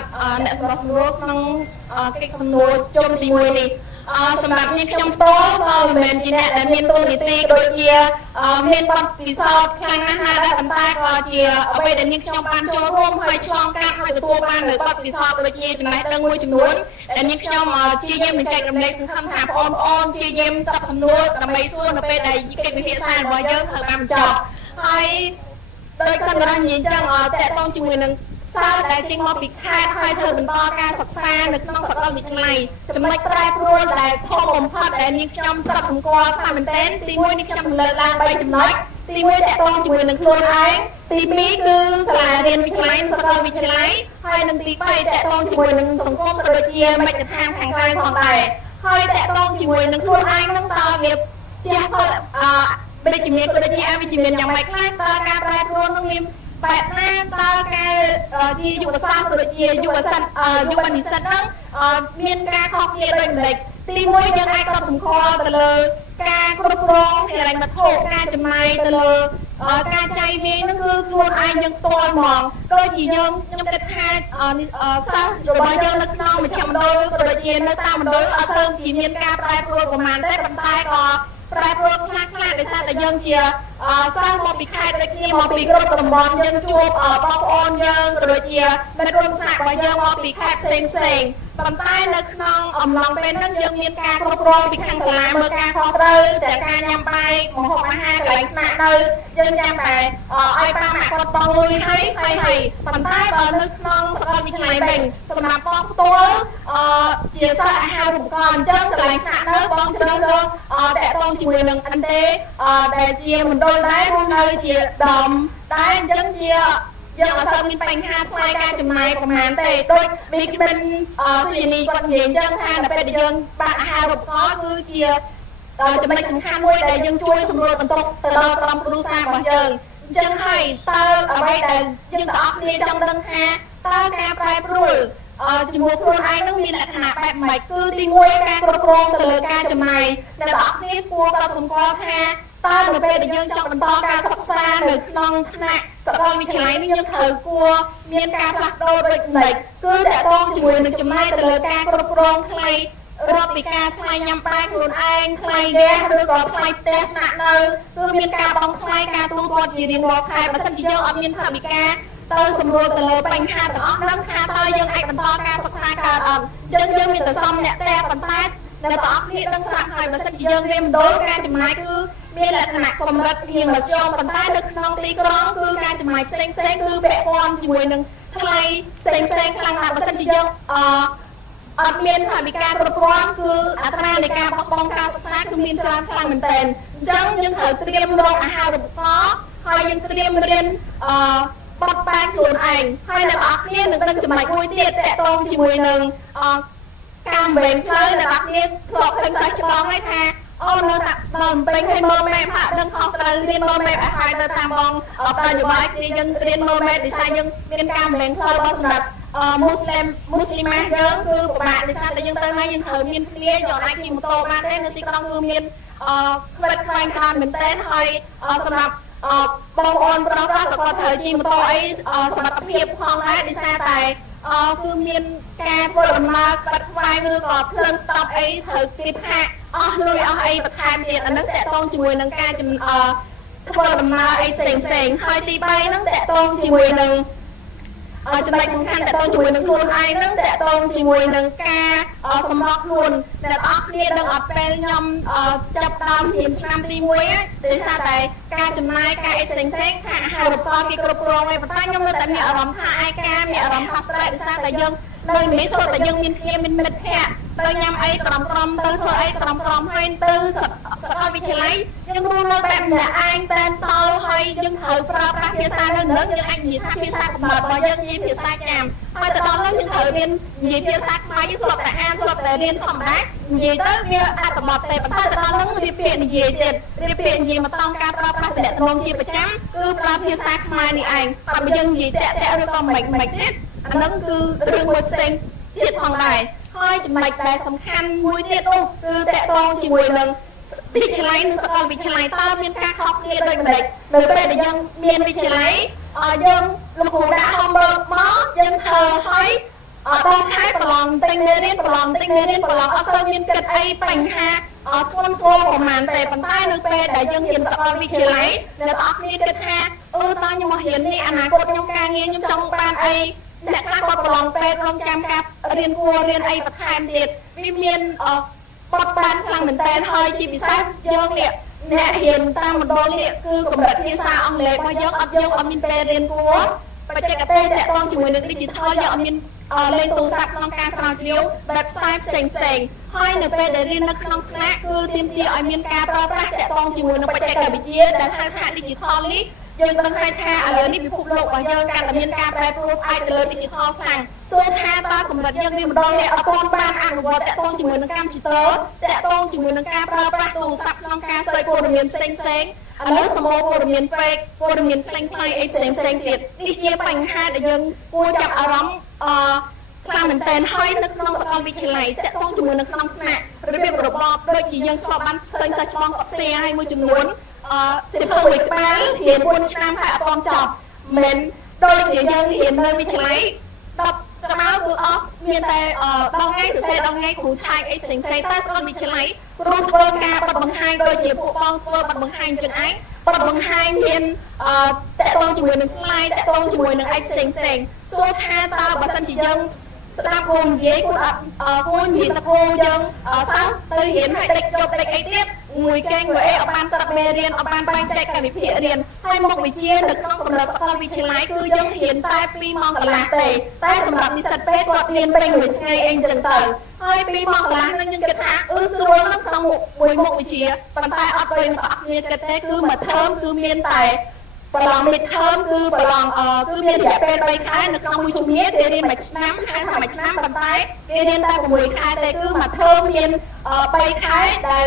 รับអ្នកសម្រាប់សម្រួលក្នុងកិច្ចសំណួរជុំទី1នេះសម្រាប់នាងខ្ញុំផ្ទាល់ក៏មិនមែនជាអ្នកដែលមានតួនាទីក៏ដូចជាមានបទពិសោធន៍ខ្លាំងណាស់ណាដែរប៉ុន្តែក៏ជាអ្វីដែលនាងខ្ញុំបានចូលរួមហើយឆ្លងកាត់ហើយទទួលបាននៅបទពិសោធន៍ដូចជាចំណេះដឹងមួយចំនួនដែលនាងខ្ញុំជាយាមនឹងចែករំលែកសង្ឃឹមថាបងប្អូនជាយាមតបសំណួរដើម្បីសួរនៅពេលដែលកិច្ចវិភាសារបស់យើងត្រូវបានបញ្ចប់ហើយដោយសម្រាប់និយាយចឹងតកតងជាមួយនឹងសាលដែលចេញមកពីខេត្តហើយធ្វើបន្តការសិក្សានៅក្នុងសាកលវិទ្យាល័យចំណុចប្រែប្រួលដែលធំបំផុតដែលនាងខ្ញុំប្រាប់សម្គាល់ថាមែនទែនទី1នាងខ្ញុំលើកឡើង3ចំណុចទី1តកតងជាមួយនឹងខ្លួនឯងទី2គឺសាលារៀនវិទ្យាល័យនិងសាកលវិទ្យាល័យហើយនិងទី3តកតងជាមួយនឹងសង្គមក៏ដូចជាមជ្ឈដ្ឋានខាងក្រៅផងដែរហើយតកតងជាមួយនឹងខ្លួនឯងនឹងតើវាជាផលវិជ្ជមានក៏ដូចជាអវិជ្ជមានយ៉ាងម៉េចខ្លះតើការប្រែប្រួលនឹងមានបែបណាតើការជាយុវសាស្ត្រក៏ដូចជាយុវនិស្សិតហ្នឹងមានការខុសគ្នាដូចម្ដេចទី1យើងអាចកត់សម្គាល់ទៅលើការគ្រប់គ្រងហិរញ្ញវត្ថុការចំណាយទៅលើការចាយវាយហ្នឹងគឺខ្លួនឯងយើងផ្ទាល់ហ្មងក៏ជាយើងខ្ញុំគិតថាសិស្សរបស់យើងនៅក្នុងមជ្ឈមណ្ឌលក៏ដូចជានៅតាមមណ្ឌលអត់សូវជាមានការប្រែប្រួលប្រមាណទេប៉ុន្តែក៏ប្រែប្រួលខ្លះៗដោយសារតែយើងជាសិស្សមកពីខេត្តដូចគ្នាមកពីគ្រប់តំបន់យើងជួបបងប្អូនយើងក៏ដូចជាមិត្តរួមថ្នាក់របស់យើងមកពីខេត្តផ្សេងប៉ុន្តែនៅក្នុងអំឡុងពេលហ្នឹងយើងមានការគ្រប់គ្រងពីខាងសាលាមើលការខុសត្រូវទាំងការញ៉ាំបាយម្ហូបអាហារកន្លែងស្នាក់នៅយើងចាំតែឲ្យប៉ាម៉ាក់គាត់បងលុយហើយប៉ុន្តែបើនៅក្នុងសាកលវិទ្យាល័យវិញសម្រាប់បងផ្ទាល់ជាសិស្សអាហារូបករណ៍អញ្ចឹងកន្លែងស្នាក់នៅបងជ្រើសរើសតកតងជាមួយនឹងអន្តេដែលជាមណ្ឌលដែររស់នៅជាដំតែអញ្ចឹងជាយើងអត់សូវមានបញ្ហាថ្លៃការចំណាយប្រហែលទេដូចវិក្កាមសុយនីគាត់និយាយអញ្ចឹងថានៅពេលដែលយើងបានអាហារូបករណ៍គឺជាចំណុចសំខាន់មួយដែលយើងជួយសម្រួលបន្ទុកទៅដល់ក្រុមគ្រួសាររបស់យើងអញ្ចឹងហើយតើអ្វីដែលយើងទាំងអស់គ្នាចង់ដឹងថាតើការប្រែប្រួលជាមួយខ្លួនឯងនឹងមានលក្ខណៈបែបម៉េចគឺទី1ការគ្រប់គ្រងទៅលើការចំណាយដែលបងប្អូនគួរកត់សម្គាល់ថាតើនៅពេលដែលយើងចង់បន្តការសិក្សានៅក្នុងថ្នាក់សាកលវិទ្យាល័យនេះយើងត្រូវគួរមានការផ្លាស់ប្ដូរដូចម៉េចគឺតកតងជាមួយនឹងចំណាយទៅលើការគ្រប់គ្រងថ្លៃរាប់ពីការថ្លៃញ៉ាំបាយខ្លួនឯងថ្លៃរះឬក៏ថ្លៃផ្ទះស្នាក់នៅគឺមានការបង់ថ្លៃការទូទាត់ជារៀងរាល់ខែបើសិនជាយើងអត់មានថវិកាទៅសម្រួលទៅលើបញ្ហាទាំងអស់ហ្នឹងថាតើយើងអាចបន្តការសិក្សាកើតអត់យើងមានតែសំអ្នកតែប៉ុន្តែអ្នកទាំងអស់គ្នាដឹងស្រាប់ហើយបើសិនជាយើងរៀនមណ្ឌលការចំណាយគឺមានលក្ខណៈកម្រិតរៀងមធ្យមប៉ុន្តែនៅក្នុងទីក្រុងគឺការចំណាយផ្សេងគឺពាក់ព័ន្ធជាមួយនឹងថ្លៃផ្សេងខ្លាំងណាស់បើសិនជាយើងអត់មានថវិកាគ្រប់គ្រាន់គឺអត្រានៃការបោះបង់ការសិក្សាគឺមានច្រើនខ្លាំងមែនទែនអញ្ចឹងយើងត្រូវត្រៀមរកអាហារូបករណ៍ហើយយើងត្រៀមរៀនបត់បែនខ្លួនឯងហើយអ្នកនរគ្នានឹងដឹងចំណុចមួយទៀតតកតងជាមួយនឹងកម្មវេនផ្លូវអ្នកនរគ្នាធ្លាប់ឃើញចាស់ច្បងហើយថាអូនៅតែដល់ពេញឲ្យមើលម៉ែហាក់ដឹងខុសត្រូវរៀនមើលម៉ែឲ្យហើយទៅតាមបងបរិយាកាសគ្នាយើងរៀនមើលម៉ែដោយសារយើងមានកម្មវេនផ្លូវរបស់សម្រាប់មូស្លីម៉ាយើងគឺពិបាកដោយសារតែយើងទៅណាយើងត្រូវមានភ្លាយើងអាចជិះម៉ូតូបានទេនៅទីក្រុងគឺមានផ្លិតខ្លាំងច្រើនមែនទែនហើយសម្រាប់បងប្អូនប្រុសៗក៏គាត់ត្រូវជិះម៉ូតូអីសមត្ថភាពផងដែរដោយសារតែគឺមានការធ្វើដំណើរកាត់ខ្វែងឬក៏ភ្លើងស្តុបអីត្រូវគិតថាអស់លុយអស់អីបន្ថែមទៀតអានឹងតកតងជាមួយនឹងការធ្វើដំណើរអីផ្សេងហើយទី3ហ្នឹងតកតងជាមួយនឹងចំណុចសំខាន់តកតងជាមួយនឹងខ្លួនឯងហ្នឹងតកតងជាមួយនឹងការសម្របខ្លួនអ្នកនរគ្នានឹងអត់ពេលខ្ញុំចាប់ដើមរៀនឆ្នាំទី1ដោយសារតែការចំណាយការអីផ្សេងថាអាហារូបករណ៍គេគ្រប់គ្រងឯប៉ុន្តែខ្ញុំនៅតែមានអារម្មណ៍ថាឯកាមានអារម្មណ៍ថា stress ដោយសារតែយើងនៅនេះធ្វើតែយើងមានគ្នាមានមិត្តភ័ក្តិទៅញ៉ាំអីក្រុមទៅធ្វើអីក្រុមហើយទៅសាកលវិទ្យាល័យយើងរស់នៅបែបម្នាក់ឯងតែតោហើយយើងត្រូវប្រើប្រាស់ភាសានៅនឹងយើងអាចនិយាយថាភាសាកំណើតរបស់យើងនិយាយភាសាចាមហើយទៅដល់នោះយើងត្រូវរៀននិយាយភាសាខ្មែរយើងធ្លាប់តែអានធ្លាប់តែរៀនធម្មតានិយាយទៅវាអត្ថបទទេប៉ុន្តែទៅដល់នោះរៀបពាក្យនិយាយទៀតរៀបពាក្យនិយាយមកតង់ការប្រើប្រាស់ទំនាក់ទំនងជាប្រចាំគឺប្រើភាសាខ្មែរនេះឯងតែបើយើងនិយាយតាក់ឬក៏មិនទៀតអានឹងគឺរឿងមួយផ្សេងទៀតផងដែរហើយចំណុចដែលសំខាន់មួយទៀតនោះគឺតកតងជាមួយនឹងវិទ្យាល័យនិងសាកលវិទ្យាល័យតើមានការខុសគ្នាដូចម្ដេចនៅពេលដែលយើងមានវិទ្យាល័យយើងលោកគ្រូដាក់ homework មកយើងធ្វើហើយ ដល់ខែប្រឡងទិញមេរៀនប្រឡងអត់សូវមានគិតអីបញ្ហាធ្ងន់ធ្ងរប្រហែលទេប៉ុន្តែនៅពេលដែលយើងរៀនសាកលវិទ្យាល័យអ្នកទាំងអស់គ្នាគិតថាតើខ្ញុំមករៀននេះអនាគតខ្ញុំការងារខ្ញុំចង់បានអីអ្នកខ្លះគាត់ប្រឡងពេទ្យរងចាំការរៀនគួររៀនអីបន្ថែមទៀតវាមានបត់បានខ្លាំងមែនតើហើយជាពិសេសយើងអ្នករៀនតាមមណ្ឌលនេះគឺកម្រិតភាសាអង់គ្លេសរបស់យើងអត់មានពេលរៀនគួរបច្ចេកទេសតាក់ទងជាមួយនឹង digital យើងអត់មានលេខទូរស័ព្ទក្នុងការស្រាវជ្រាវ website ផ្សេងហើយនៅពេលដែលរៀននៅក្នុងថ្នាក់គឺទាមទារឲ្យមានការប្រើប្រាស់តាក់ទងជាមួយនឹងបច្ចេកវិទ្យាដែលហៅថា digital នេះយើងដឹងហើយថាឥឡូវនេះពិភពលោករបស់យើងកាន់តែមានការប្រែប្រួលផ្អែកទៅលើ digital ខ្លាំងសួរថាតើកម្រិតយើងរៀនម្ដងនេះអត់ទាន់បានអនុវត្តតាក់ទងជាមួយនឹងកម្មវិធីតាក់ទងជាមួយនឹងការប្រើប្រាស់ទូរស័ព្ទក្នុងការសេពព័ត៌មានផ្សេងឥឡូវសមូលព័ត៌មាន fake ព័ត៌មានខ្លីៗអីផ្សេងទៀតនេះជាបញ្ហាដែលយើងគួរចាប់អារម្មណ៍ខ្លាំងមែនទែនហើយនៅក្នុងសាកលវិទ្យាល័យតាក់ទងជាមួយនឹងក្នុងថ្នាក់របៀបរបបដូចជាយើងធ្លាប់បានឃើញសិស្សច្បងគាត់ share ឲ្យមួយចំនួនសិភៅមួយក្បាលរៀន4ឆ្នាំហើយអត់ទាន់ចប់មិនដូចជាយើងរៀននៅវិទ្យាល័យ10ក្បាលគឺអស់មានតែដល់ថ្ងៃសរសេរដល់ថ្ងៃគ្រូឆែកអីផ្សេងតែសាកលវិទ្យាល័យគ្រូធ្វើការបិទបង្ហាញដូចជាពួកបងធ្វើបិទបង្ហាញចឹងឯងបិទបង្ហាញមានតាក់ទងជាមួយនឹង slide តាក់ទងជាមួយនឹងអីផ្សេងសួរថាតើបើសិនជាយើងស្ដាប់គ្រូនិយាយគ្រូនិយាយទៅគ្រូយើងសិស្សទៅរៀនឲ្យតិចយកតិចអីទៀតមួយកេងមួយអីអត់បានត្រឹមមេរៀនអត់បានបែងចែកកម្មវិធីរៀនហើយមុខវិជ្ជានៅក្នុងកម្រិតសាកលវិទ្យាល័យគឺយើងរៀនតែ2ម៉ោងកន្លះទេតែសម្រាប់និស្សិតពេទ្យគាត់រៀនពេញមួយថ្ងៃអីចឹងទៅហើយ2ម៉ោងកន្លះហ្នឹងយើងគិតថាស្រួលហ្នឹងក្នុងមួយមុខវិជ្ជាប៉ុន្តែអត់ដូចអ្នកនរគ្នាគិតទេគឺមួយថើមគឺមានតែប្រឡង midterm គឺប្រឡងគឺមានរយៈពេល3ខែនៅក្នុងមួយជំនាញគេរៀនមួយឆ្នាំហើយថាមួយឆ្នាំប៉ុន្តែគេរៀនតែ6ខែទេគឺមួយថើមមាន3ខែដែល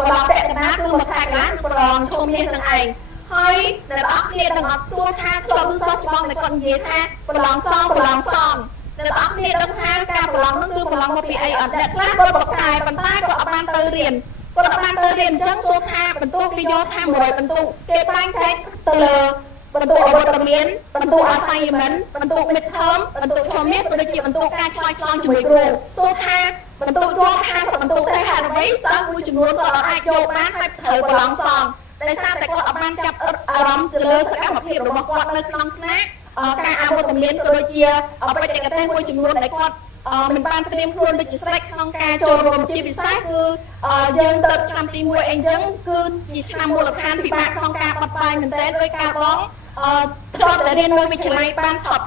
ប្រឡងពាក់កណ្ដាលគឺ1ខែកន្លះគឺប្រឡងជំនាញនឹងឯងហើយអ្នកនរគ្នានឹងអត់សួរថាធ្លាប់ឮសិស្សច្បងតែគាត់និយាយថាប្រឡងសងអ្នកនរគ្នាដឹងថាការប្រឡងនោះគឺប្រឡងមកពីអីអត់អ្នកខ្លះគាត់បកកាយប៉ុន្តែគាត់អត់បានទៅរៀនគាត់អត់បានទៅរៀនអញ្ចឹងសួរថាបន្ទុកគេយកថា100បន្ទុកគេបែងចែកទៅលើបន្ទុកអវត្តមានបន្ទុក assignment បន្ទុក midterm បន្ទុកធម្មតាដូចជាបន្ទុកការឆ្លើយឆ្លងជាមួយគ្រូសួរថាបន្ទុករួម50បន្ទុកទេហេតុអ្វីសិស្សមួយចំនួនគាត់អាចយកបានហើយត្រូវប្រឡងសងដោយសារតែគាត់អត់បានចាប់អារម្មណ៍ទៅលើសកម្មភាពរបស់គាត់នៅក្នុងថ្នាក់ការអវត្តមានក៏ដូចជាបច្ចេកទេសមួយចំនួនដែលគាត់មិនបានត្រៀមខ្លួនដូចជាស្រេចក្នុងការចូលរួមជាពិសេសគឺយើងទៅឆ្នាំទី1អីចឹងគឺជាឆ្នាំមូលដ្ឋានពិបាកក្នុងការបត់បែនមែនទែនដោយការបងជាប់តែរៀននៅវិទ្យាល័យបានថប់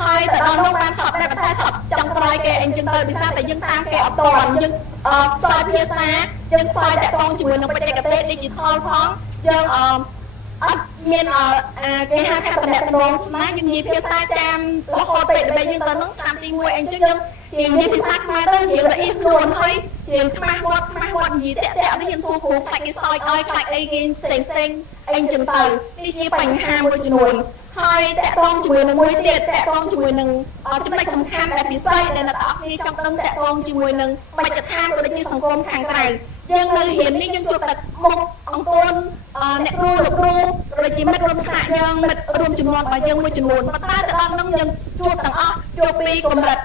ហើយទៅដល់នោះបានថប់តែថប់ចង់ក្រោយគេអីចឹងទៅដោយសារតែយើងតាមគេអត់ទាន់យើងផ្សាយភាសាយើងផ្សាយតាក់ទងជាមួយនឹងបច្ចេកទេស digital ផងយើងអត់មានគេហៅថាតំណែងឆ្មាយើងនិយាយភាសាតាមរហូតពេលដែលយើងទៅនឹងឆ្នាំទី1អីចឹងយើងនិយាយភាសាខ្មែរទៅរៀងរអៀសខ្លួនហើយរៀងខ្មាស់មាត់និយាយតាក់នេះយើងសួរគ្រូខ្លាចគេសោយឲ្យខ្លាចអីគេផ្សេងអីចឹងទៅនេះជាបញ្ហាមួយចំនួនហើយតាក់ទងជាមួយនឹងមួយទៀតតាក់ទងជាមួយនឹងចំណុចសំខាន់ដែលពិសេសដែលអ្នកនរគ្នាចង់ដឹងតាក់ទងជាមួយនឹងបច្ចុប្បន្នក៏ដូចជាសង្គមខាងក្រៅយើងនៅរៀននេះយើងជួបតែមុខអង្គនអ្នកគ្រូលោកគ្រូដូចជាមិត្តរួមថ្នាក់យើងមិត្តរួមចំនួនរបស់យើងមួយចំនួនប៉ុន្តែទៅដល់នោះយើងជួបទាំងអស់ជួបពីកម្រិត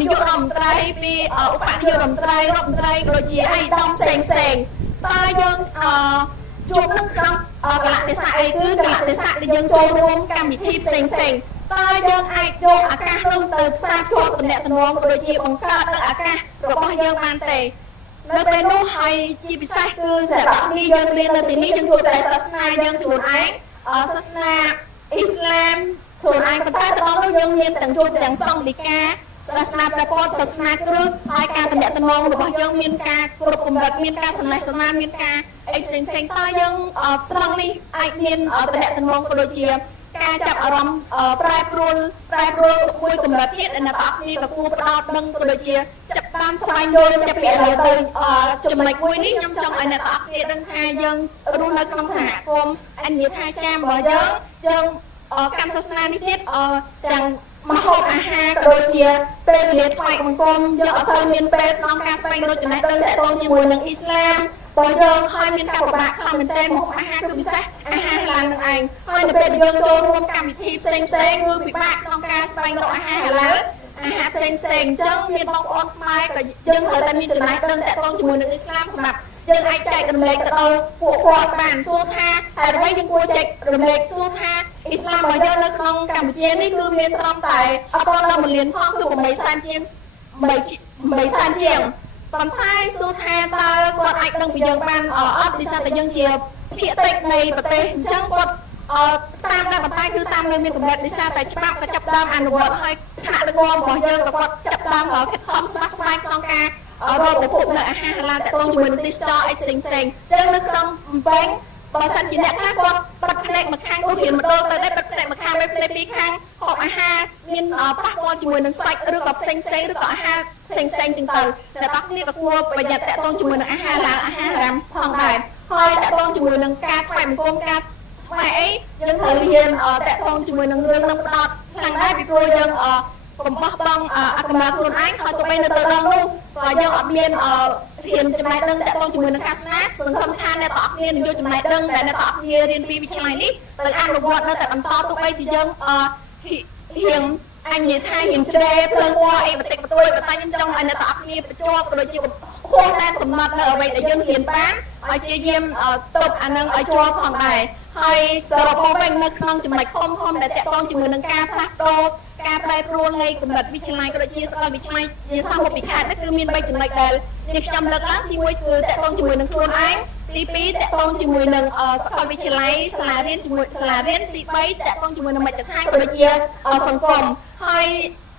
នាយករដ្ឋមន្ត្រីពីឧបនាយករដ្ឋមន្ត្រីក៏ដូចជាឯកឧត្តមផ្សេងតើយើងជួបនឹងក្នុងកលៈទេសៈអីគឺកលៈទេសៈដែលយើងចូលរួមកម្មវិធីផ្សេងតើយើងអាចយកឱកាសនោះទៅផ្សារភ្ជាប់តំណែងក៏ដូចជាបង្កើតនៅឱកាសរបស់យើងបានទេនៅពេលនោះហើយជាពិសេសគឺសម្រាប់នេះយើងរៀននៅទីនេះយើងជួបតែសាសនាយើងខ្លួនឯងសាសនាអ៊ីស្លាមខ្លួនឯងប៉ុន្តែដល់នោះយើងមានទាំងជួបទាំងសង្ឃនិកាសាសនាព្រះពុទ្ធសាសនាគ្រឹះហើយការតំណែងរបស់យើងមានការគ្រប់កម្រិតមានការសន្និសីទមានការអីផ្សេងតើយើងត្រង់នេះអាចមានតំណែងក៏ដូចជាការចាប់អារម្មណ៍ប្រែប្រួលមួយកម្រិតទៀតដែលអ្នកនរគ្នាក៏គួរផ្ដោតដឹងក៏ដូចជាចាប់តាមស្វែងយល់ចាប់ពីឥឡូវទៅចំណុចមួយនេះខ្ញុំចង់ឲ្យអ្នកនរគ្នាដឹងថាយើងរស់នៅក្នុងសហគមន៍អញ្ញាថាចាមរបស់យើងកម្មសាសនានេះទៀតទាំងមហូបអាហារក៏ដូចជាពេលវេលាថ្វាយបង្គំយើងអត់សូវមានពេលក្នុងការស្វែងរកចំណេះដឹងទាក់ទងជាមួយនឹងអ៊ីស្លាមបើយើងហើយមានការពិបាកខ្លាំងមែនទែនមហូបអាហារគឺពិសេសអាហារហាឡាលនឹងឯងហើយនៅពេលយើងចូលរួមកម្មវិធីផ្សេងគឺពិបាកក្នុងការស្វែងរកអាហារហាឡាល អាហារផ្សេងចឹងមានបងប្អូនខ្មែរក៏យើងត្រូវតែមានចំណេះដឹងតាក់ទងជាមួយនឹងអ៊ីស្លាមសម្រាប់យើងអាចចែករំលែកទៅដល់ពួកគាត់បានសួរថាហើយអ្វីយើងគួរចែករំលែកសួរថាអ៊ីស្លាមរបស់យើងនៅក្នុងកម្ពុជានេះគឺមានត្រឹមតែអត់ដល់1លានផងគឺ8សែនជាង8សែនជាងប៉ុន្តែសួរថាតើគាត់អាចដឹងពីយើងបានអត់ដោយសារតែយើងជាភាគតិចនៃប្រទេសអញ្ចឹងគាត់តាមតែបន្តែគឺតាមនៅមានកម្រិតដោយសារតែច្បាប់ក៏ចាប់ដើមអនុវត្តឲ្យថ្នាក់ដឹកនាំរបស់យើងក៏គាត់ចាប់ដើមខិតខំស្វាស្វែងក្នុងការរកប្រភពនៅអាហារហាឡាលតាក់ទងជាមួយនឹងទេសចរអីផ្សេងអញ្ចឹងនៅក្នុងបំពេញបើសិនជាអ្នកខ្លះគាត់បិទផ្នែកមួយខាងគាត់រៀនម្ដងទៅដែរបិទផ្នែកមួយខាងបែបផ្នែកពីរខាងហូបអាហារមានប៉ះពាល់ជាមួយនឹងសាច់ឬក៏ផ្សេងឬក៏អាហារផ្សេងចឹងទៅតែតោះគ្នាក៏គួរប្រយ័ត្នតាក់ទងជាមួយនឹងអាហារឡើងអាហាររ៉ាំផងដែរហើយតាក់ទងជាមួយនឹងការថ្វាយបង្គំការថ្វាយអីយើងត្រូវរៀនតាក់ទងជាមួយនឹងរឿងនឹងផ្ដោតខ្លាំងដែរពីព្រោះយើងបំបោះបង់អត្តមាខ្លួនឯងហើយទោះបីនៅទៅដល់នោះក៏យើងអត់មានរៀនចំណេះដឹងតាក់ទងជាមួយនឹងសាសនាសង្ឃឹមថាអ្នកទាំងអស់គ្នានឹងយកចំណេះដឹងដែលអ្នកទាំងអស់គ្នារៀនពីវិទ្យាល័យនេះទៅអនុវត្តនៅតែបន្តទោះបីជាយើងរៀនអញនិយាយថារៀនជ្រែភ្លើងវអីបន្តិចបន្តួចតែខ្ញុំចង់ឲ្យអ្នកទាំងអស់គ្នាបញ្ជាប់ក៏ដូចជាហួសដែនកំណត់នៅអ្វីដែលយើងរៀនបានឲ្យជាយាមទប់អានឹងឲ្យជាប់ផងដែរហើយសរុបមកវិញនៅក្នុងចំណុចធំដែលតាក់ទងជាមួយនឹងការផ្លាស់ប្ដូរការប្រែប្រួលនៃកម្រិតវិទ្យាល័យក៏ដូចជាសាកលវិទ្យាល័យជាសមុទ្រពិខេតគឺមាន3ចំណុចដែលខ្ញុំលើកឡើងទី1គឺតាក់ទងជាមួយនឹងខ្លួនឯងទី2តាក់ទងជាមួយនឹងសាកលវិទ្យាល័យសាលារៀនជាមួយសាលារៀនទី3តាក់ទងជាមួយនឹងមជ្ឈដ្ឋានក៏ដូចជាសង្គមហើយ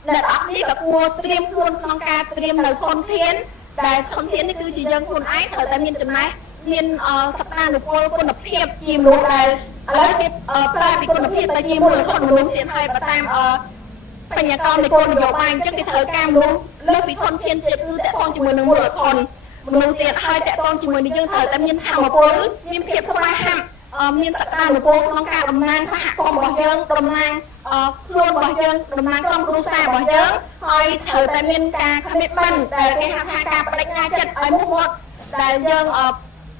អ្នកទាំងអស់គ្នាក៏គួរត្រៀមខ្លួនក្នុងការត្រៀមនៅធនធានដែលធនធាននេះគឺជាយើងខ្លួនឯងត្រូវតែមានចំណេះមានសក្តានុពលគុណភាពជាមនុស្សដែលឥឡូវគេប្រើពីគុណភាពទៅជាមូលធនមនុស្សទៀតហើយបើតាមបញ្ញាករនៃគោលនយោបាយអញ្ចឹងគេត្រូវការមនុស្សលើសពីធនធានទៀតគឺតាក់ទងជាមួយនឹងមូលធនមនុស្សទៀតហើយតាក់ទងជាមួយនឹងយើងត្រូវតែមានធម៌ពលមានភាពស្វាហាប់មានសក្តានុពលក្នុងការតំណាងសហគមន៍របស់យើងតំណាងខ្លួនរបស់យើងតំណាងក្រុមគ្រួសាររបស់យើងហើយត្រូវតែមានការ commitment ដែលគេហៅថាការបដិញ្ញាចិត្តឲ្យមុខមាត់ដែលយើង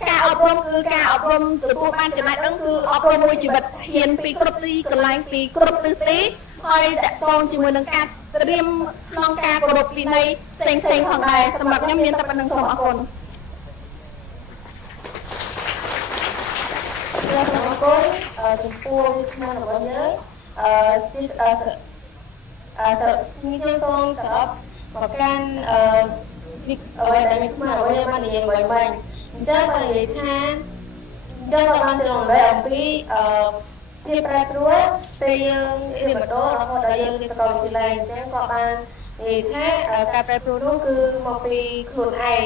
ការអប់រំគឺការអប់រំទទួលបានចំណេះដឹងគឺអប់រំមួយជីវិតហ៊ានពីគ្រប់ទីកន្លែងពីគ្រប់ទិសទីហើយតាក់ទងជាមួយនឹងការត្រៀមក្នុងការគោរពវិន័យផ្សេងផងដែរសម្រាប់ខ្ញុំមានតែប៉ុណ្្នឹងសូមអរគុណសូមអរគុណចំពោះវិធានរបស់យើងទីខ្ញុំសូមត្រឡប់មកកាន់អ្វីដែលមានខ្មែររបស់យើងបាននិយាយវិញអញ្ចឹងបាននិយាយថាយើងបានចង់និយាយអំពីភាពប្រែប្រួលពេលយើងរៀនបន្តរហូតដល់យើងរៀនសាកលវិទ្យាល័យអញ្ចឹងក៏បាននិយាយថាការប្រែប្រួលនោះគឺមកពីខ្លួនឯង